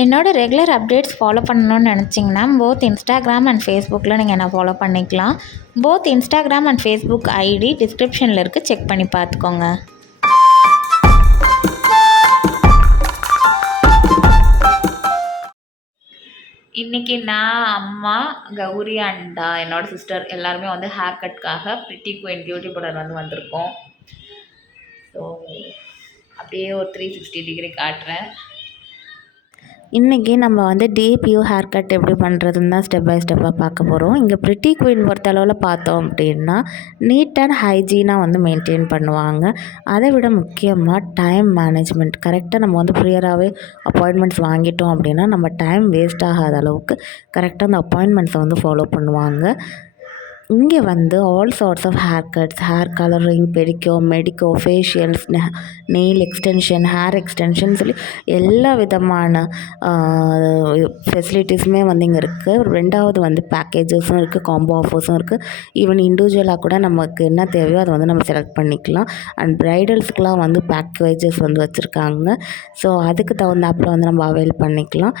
என்னோட regular updates follow பண்ணணும்னு நினச்சிங்கன்னா போத் இன்ஸ்டாகிராம் அண்ட் ஃபேஸ்புக்கில் நீங்கள் என்ன ஃபாலோ பண்ணிக்கலாம். Both Instagram and Facebook ID டிஸ்கிரிப்ஷனில் இருக்குது, செக் பண்ணி பார்த்துக்கோங்க. இன்றைக்கி நான், அம்மா, கௌரி அண்ட் என்னோட சிஸ்டர் எல்லாருமே வந்து ஹேர் கட்காக பிரிட்டி குயின் பியூட்டி பார்லர் வந்திருக்கோம். ஸோ அப்படியே ஒரு 360 டிகிரி காட்டுறேன். இன்றைக்கி நம்ம வந்து டிபியூ ஹேர் கட் எப்படி பண்ணுறதுன்னு தான் ஸ்டெப் பை ஸ்டெப்பாக பார்க்க போகிறோம். இங்கே பிரிட்டி குயின் பொறுத்தளவில் பார்த்தோம் அப்படின்னா நீட் அண்ட் ஹைஜீனாக வந்து மெயின்டைன் பண்ணுவாங்க. அதை விட முக்கியமாக டைம் மேனேஜ்மெண்ட் கரெக்டாக நம்ம வந்து ப்ரியராகவே அப்பாயின்மெண்ட்ஸ் வாங்கிட்டோம் அப்படின்னா நம்ம டைம் வேஸ்ட் ஆகாத அளவுக்கு கரெக்டாக அந்த அப்பாயின்மெண்ட்ஸை வந்து ஃபாலோ பண்ணுவாங்க. இங்கே வந்து all sorts of hair cuts, hair colouring, pedicure, medico, facials, nail extension, hair extension சொல்லி எல்லா விதமான ஃபெசிலிட்டிஸுமே வந்து இங்கே இருக்குது. ரெண்டாவது வந்து பேக்கேஜஸும் இருக்குது, காம்போ ஆஃபர்ஸும் இருக்குது. ஈவன் இண்டிவிஜுவலாக கூட நமக்கு என்ன தேவையோ அதை வந்து நம்ம செலக்ட் பண்ணிக்கலாம். அண்ட் ப்ரைடல்ஸ்க்கெலாம் வந்து பேக்கேஜஸ் வந்து வச்சுருக்காங்க. ஸோ அதுக்கு தகுந்தாப்பில் வந்து நம்ம அவைல் பண்ணிக்கலாம்.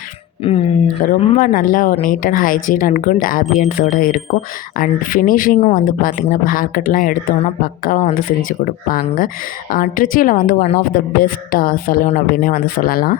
ரொம்ப நல்ல ஒரு neat and hygiene and good ஆம்பியன்ஸோடு இருக்கும். அண்ட் ஃபினிஷிங்கும் வந்து பார்த்திங்கன்னா இப்போ ஹேர் கட்லாம் எடுத்தோன்னா பக்காவாக வந்து செஞ்சு கொடுப்பாங்க. ட்ரிச்சியில் வந்து one of the best salon அப்படின்னே வந்து சொல்லலாம்.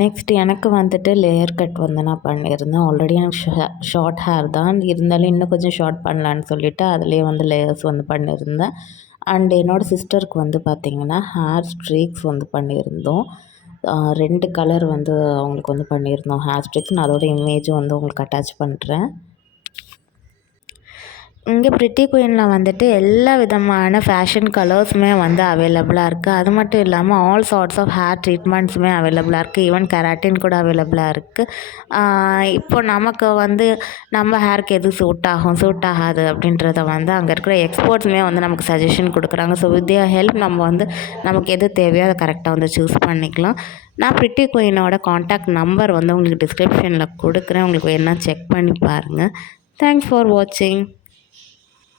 நெக்ஸ்ட் எனக்கு வந்துட்டு லேயர் கட் வந்து நான் பண்ணியிருந்தேன். ஆல்ரெடி எனக்கு ஷார்ட் ஹேர் தான் இருந்தாலும் இன்னும் கொஞ்சம் ஷார்ட் பண்ணலான்னு சொல்லிவிட்டு அதிலே வந்து லேயர்ஸ் வந்து பண்ணியிருந்தேன். அண்ட் என்னோடய சிஸ்டருக்கு வந்து பார்த்திங்கன்னா ஹேர் ஸ்ட்ரீக்ஸ் வந்து பண்ணியிருந்தோம். 2 கலர் வந்து அவங்களுக்கு வந்து பண்ணியிருந்தோம் ஹேர் ஸ்ட்ரீக்ஸ். நான் அதோட இமேஜும் வந்து உங்களுக்கு அட்டாச் பண்ணுறேன். இங்கே பிரிட்டி குயினில் வந்துட்டு எல்லா விதமான ஃபேஷன் கலர்ஸுமே வந்து அவைலபிளாக இருக்குது. அது மட்டும் இல்லாமல் ஆல் சார்ட்ஸ் ஆஃப் ஹேர் ட்ரீட்மெண்ட்ஸுமே அவைலபிளாக இருக்குது. ஈவன் கெராட்டின் கூட அவைலபிளாக இருக்குது. இப்போ நமக்கு வந்து நம்ம ஹேருக்கு எது சூட் ஆகும் சூட் ஆகாது அப்படின்றத வந்து அங்கே இருக்கிற எக்ஸ்பர்ட்ஸுமே வந்து நமக்கு சஜஷன் கொடுக்குறாங்க. ஸோ வித் தியர் ஹெல்ப் நம்ம வந்து நமக்கு எது தேவையோ அதை கரெக்டாக வந்து சூஸ் பண்ணிக்கலாம். நான் பிரிட்டி குயினோட காண்டாக்ட் நம்பர் வந்து உங்களுக்கு டிஸ்கிரிப்ஷனில் கொடுக்குறேன். உங்களுக்கு வேணால் செக் பண்ணி பாருங்கள். தேங்க்ஸ் ஃபார் வாட்சிங்.